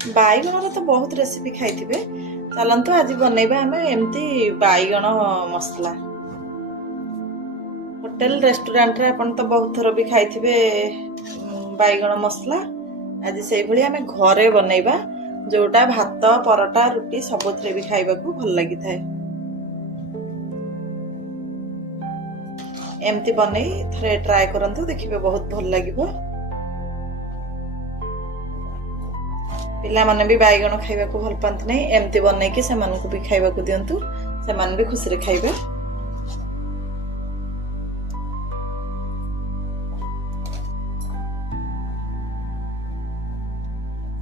बाईगण तो बहुत रेसिपी खाई चलतु आज बनैबा आम एमती बाईगण मसला। होटेल रेस्टोरेंट रे अपन तो बहुत थर भी खाई बाईगण मसला। आज से भाई आम घरे बनैबा जोटा भात परोटा रुटी सबुथ भी खाइबा को भल लगी थाए। एमती बनै थरे ट्राए करंतु देखिबे बहुत भल लागिबो। पिला माने भी बाईगण खाइबा को भल पांत नै एमती बनै कि से मानको भी खाइबा को दियंतु से मान भी खुशी रे खाइबे।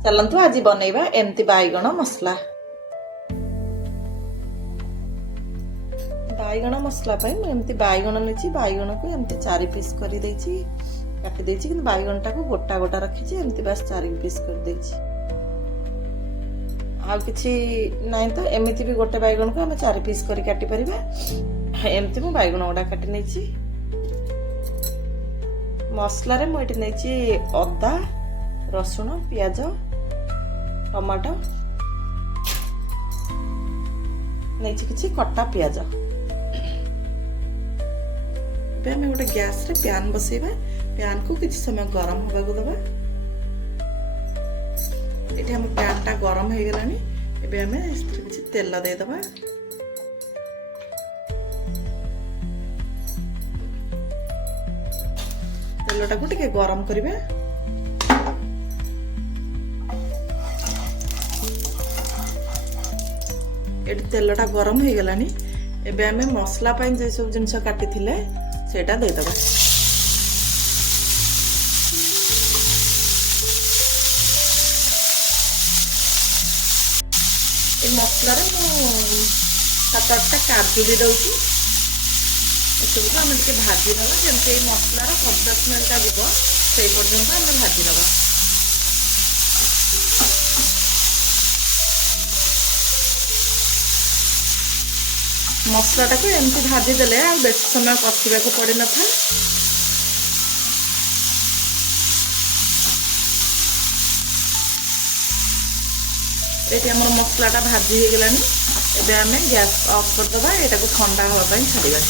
चलंतु आज बनैबा एमती बाईगण मसला। बाईगण मसला पाई मैं एमती बाईगण लेछि बाईगण को एमती 4 पीस करि दैछि काटि दैछि किंतु बाईगण टा को गोटा गोटा रखिछि एमती बस 4 पीस कर दैछि। आ किछि नाही तो एमिति भी गोटे बाईगण को हम 4 पीस करि काटि परिबा। एमती मु बाईगण गोटा काटि नैछि। मसला रे मु एठी नैछि अदा रसुण प्याज टमाटो नैछि किछि कट्टा प्याज। आम गोटे गैस रे पैन बसैबा पैन को किसी समय गरम होगा को दबा। ये हम पैन टा गरम हो गलानी एबे हमें किसी तेल दे दबा। तेल टा को टिके गरम करिबे। ये तेल टा गरम हो गलानी एबे हमें मसला पाइन जे सब जिंस काटी थिले सेटा दे दबा। ए मसला रे मु 7-8टा काजू दे दउची। एसबू को हम टिके भाजी नबा जेमते ए मसला रो कच्चा स्मेल टा जीवो सेई पर्यंत हम भाजी नबा। मसला टा को एमती भाजी देले आ बेस समय कसिबा को पड़े न था। एटी हमर मसला टा भाजी हे गेलानी एबे हमें गैस ऑफ कर दबा। एटा को ठंडा होवा पई छाड़ीबा।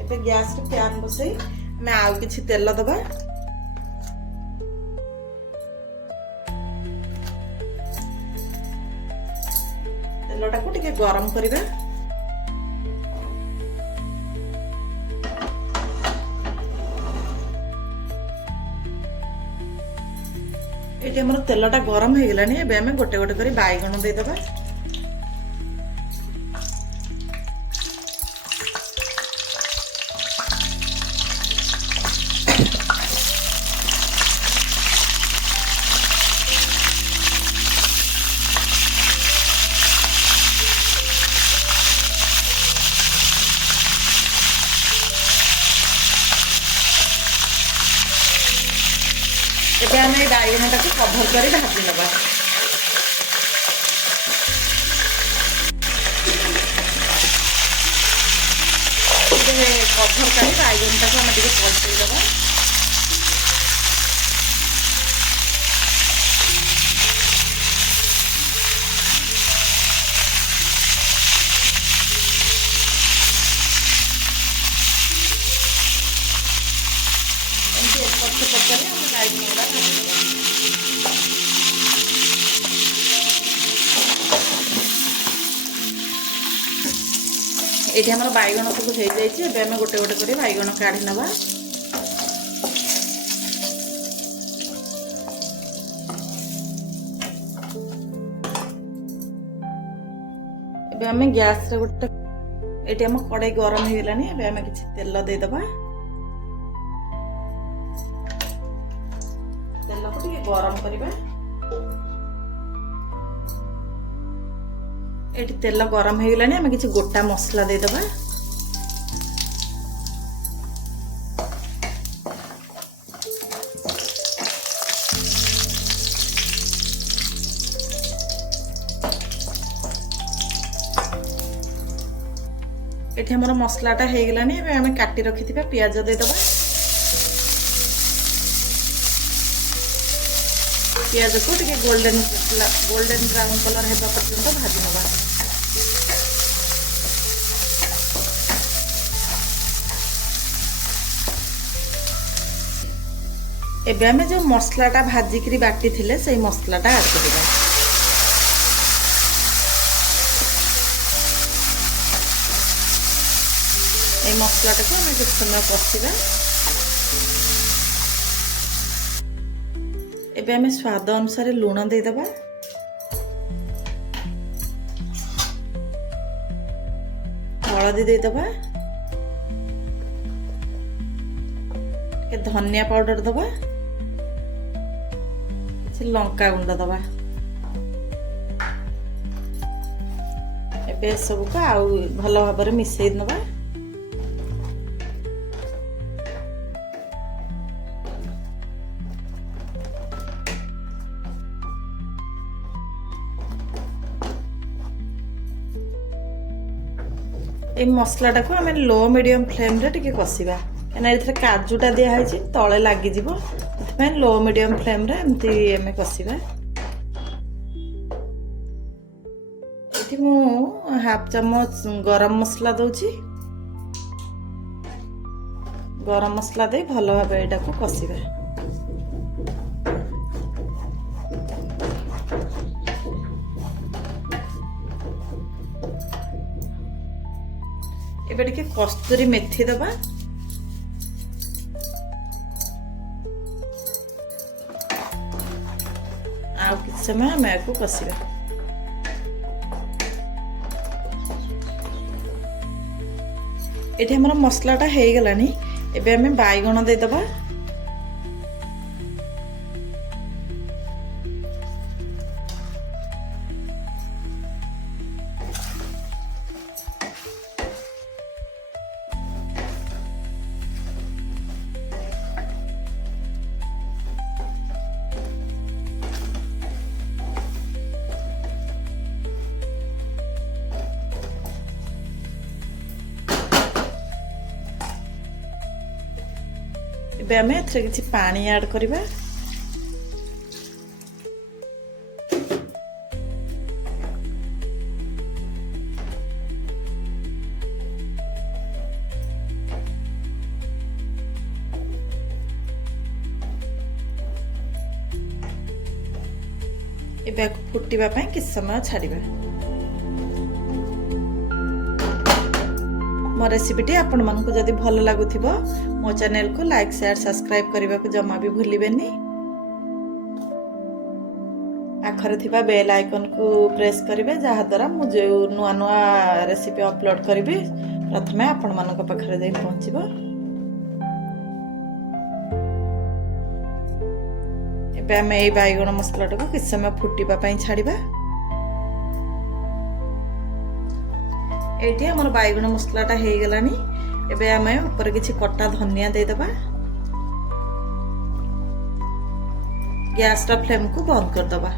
एबे गैस रे पैन बसई मैं आउ किछि तेल दबा। तेलटा को टिके गरम करिबा। एटी हमर तेलटा गरम हो गेलानी एबे हमें गोटे गोटे करी बाईगण दे दबा। एबे हम ए बाईगण टा को कवर करी भाजी नबा। एबे कवर करी बाईगण टा को हम टिके पलटै दबा। एमती एक पक्ष पकरे हम बाईगण टा भाजी नबा। एठी हमर बाईगण सब हो जाई छी। एबे हम गोटे गोटे करी बाईगण काढी नबा। एबे हम गैस रे गोटे एठी हम कड़ाई गरम हो गेलानी एबे हम किछि तेल दे दबा। तेल को टिके गरम करिबा। एठी तेल गरम हो गेलानी हम किछि गोटा मसला दे दबा। एठी हमर मसलाटा हो गलानी एबे हम काटी रखिथिबा प्याज दे दबा। पियाज को टिके गोल्डन ब्राउन कलर हेबा पर्यंत भाजी नबा। एबे आमे जो मसलाटा भाजिकी बाटी थिले से मसलाटा ऐड करिबा। ए मसलाटा को आमे कुछ समय कसिबा। एबे आमे स्वाद अनुसार लूण दे दबा। हळदी दे दबा। के धनिया पाउडर दबा। लंका गुंड दबा। एबे सब को आउ भलो भाबरे मिसई नबा। ए मसलाटा को आमे लो मीडियम फ्लेम रे टिके कसिबा। एना इथरे काजूटा दिया है तले लगी जीवो इथमे लो मीडियम फ्लेम रे एमती एमे कसिबा। एथि मु हाफ चम्मच गरम मसला दउची। गरम मसला दे भलो भाबे एटा को कसिबा। एबे टिके कस्तूरी मेथी दबा। आउ किछ समय हम को कसिबा। एठी हमर मसलाटा हे गलानी। एबे हमें बाइगण दे दबा। एबे हमें एथरे किछि पानी ऐड करिबा। एबे फुटिबा पय किछ समय छाडिबा। मो रेसिपीटी आपण मानकु जदि भल लागुथिबो मो चैनल को लाइक शेयर सब्सक्राइब करबा को जमा भी भूलिबेनी। आखरे थिबा बेल आइकन को प्रेस करिवे जहा द्वारा मु जे नुआ नुआ रेसिपी अपलोड करबी प्रथमे आपण मानक पाखरे जाई पहुंचीबो। एबे हम ए बाइगण मसलाटा को किछ समय फुटिबा पई छाडिबा। एठी हमर बाइगण मसलाटा हे गलानी। एबे हमें ऊपर किछि कट्टा धनिया दे दबा। गैस रा फ्लेम को बंद कर दबा।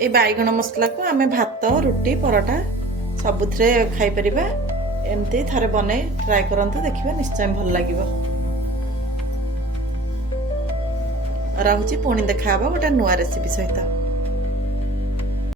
ए बाइगण मसला को हमें भात रोटी परोटा सबुथरे खाई परिबा। एमती थारे बने ट्राई करंतु देखिबा निश्चय भल लागिबो। रहउची पुणी देखाबा गोटे नुआ रेसिपी सहित।